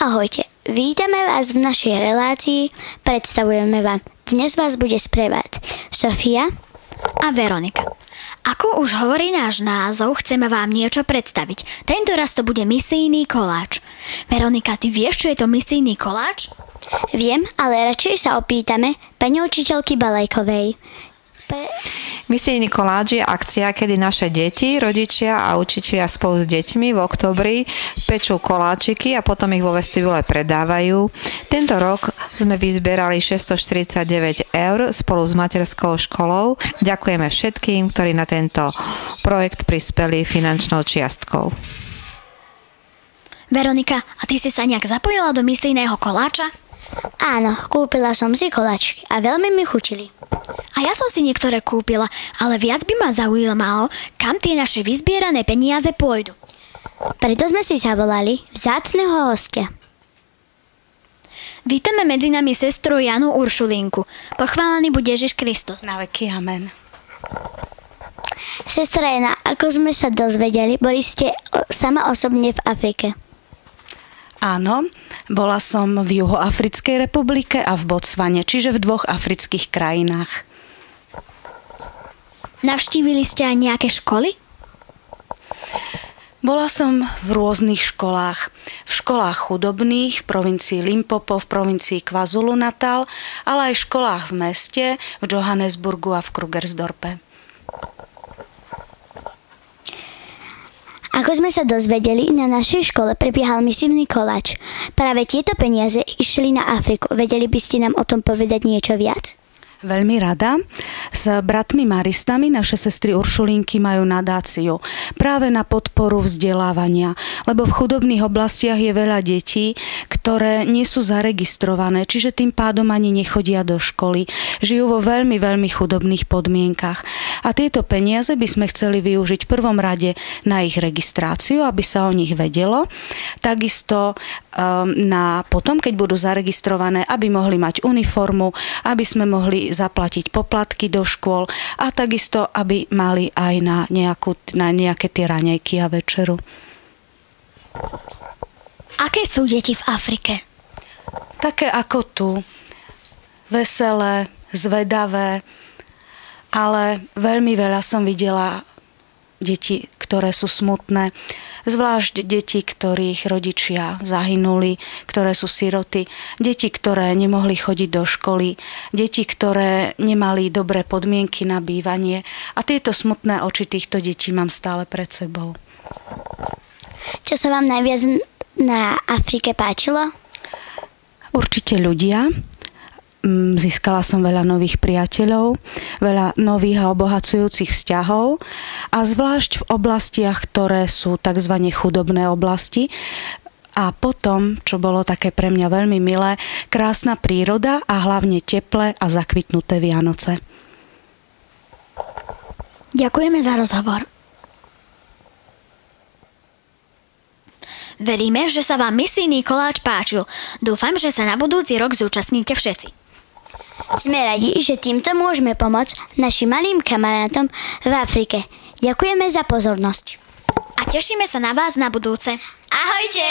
Ahojte, vítame vás v našej relácii, predstavujeme vám. Dnes vás bude sprevádzať Sofia a Veronika. Ako už hovorí náš názov, chceme vám niečo predstaviť. Tento raz to bude misijný koláč. Veronika, ty vieš, čo je to misijný koláč? Viem, ale radšej sa opýtame pani učiteľky Balajkovej. Misijný koláč je akcia, kedy naše deti, rodičia a učitelia spolu s deťmi v októbri pečú koláčiky a potom ich vo vestibule predávajú. Tento rok sme vyzbierali 649 € spolu s materskou školou. Ďakujeme všetkým, ktorí na tento projekt prispeli finančnou čiastkou. Veronika, a ty si sa nejak zapojila do misijného koláča? Áno, kúpila som si koláčky a veľmi mi chutili. A ja som si niektoré kúpila, ale viac by ma zaujímalo, kam tie naše vyzbierané peniaze pôjdu. Preto sme si zavolali vzácneho hostia. Vítame medzi nami sestru Janu Uršulinku. Pochválený bude Ježiš Kristus. Na veky amen. Sestra Jana, ako sme sa dozvedeli, boli ste sama osobne v Afrike. Áno, bola som v Juhoafrickej republike a v Botswane, čiže v 2 afrických krajinách. Navštívili ste aj nejaké školy? Bola som v rôznych školách. V školách chudobných, v provincii Limpopo, v provincii KwaZulu-Natal, ale aj v školách v meste, v Johannesburgu a v Krugersdorpe. Ako sme sa dozvedeli, na našej škole prebiehal misijný koláč. Práve tieto peniaze išli na Afriku. Vedeli by ste nám o tom povedať niečo viac? Veľmi rada. S bratmi Maristami naše sestry Uršulinky majú nadáciu práve na podporu vzdelávania, lebo v chudobných oblastiach je veľa detí, ktoré nie sú zaregistrované, čiže tým pádom ani nechodia do školy. Žijú vo veľmi, veľmi chudobných podmienkach. A tieto peniaze by sme chceli využiť v prvom rade na ich registráciu, aby sa o nich vedelo. Takisto na potom, keď budú zaregistrované, aby mohli mať uniformu, aby sme mohli zaplatiť poplatky do škôl a takisto, aby mali aj na nejaké tie raňajky a večeru. Aké sú deti v Afrike? Také ako tu. Veselé, zvedavé, ale veľmi veľa som videla deti, ktoré sú smutné. Zvlášť deti, ktorých rodičia zahynuli, ktoré sú siroty, deti, ktoré nemohli chodiť do školy, deti, ktoré nemali dobré podmienky na bývanie. A tieto smutné oči týchto detí mám stále pred sebou. Čo sa vám najviac na Afrike páčilo? Určite ľudia. Získala som veľa nových priateľov, veľa nových a obohacujúcich vzťahov a zvlášť v oblastiach, ktoré sú tzv. Chudobné oblasti. A potom, čo bolo také pre mňa veľmi milé, krásna príroda a hlavne teplé a zakvitnuté Vianoce. Ďakujeme za rozhovor. Veríme, že sa vám misijný koláč páčil. Dúfam, že sa na budúci rok zúčastníte všetci. Sme radi, že týmto môžeme pomôcť našim malým kamarátom v Afrike. Ďakujeme za pozornosť. A tešíme sa na vás na budúce. Ahojte!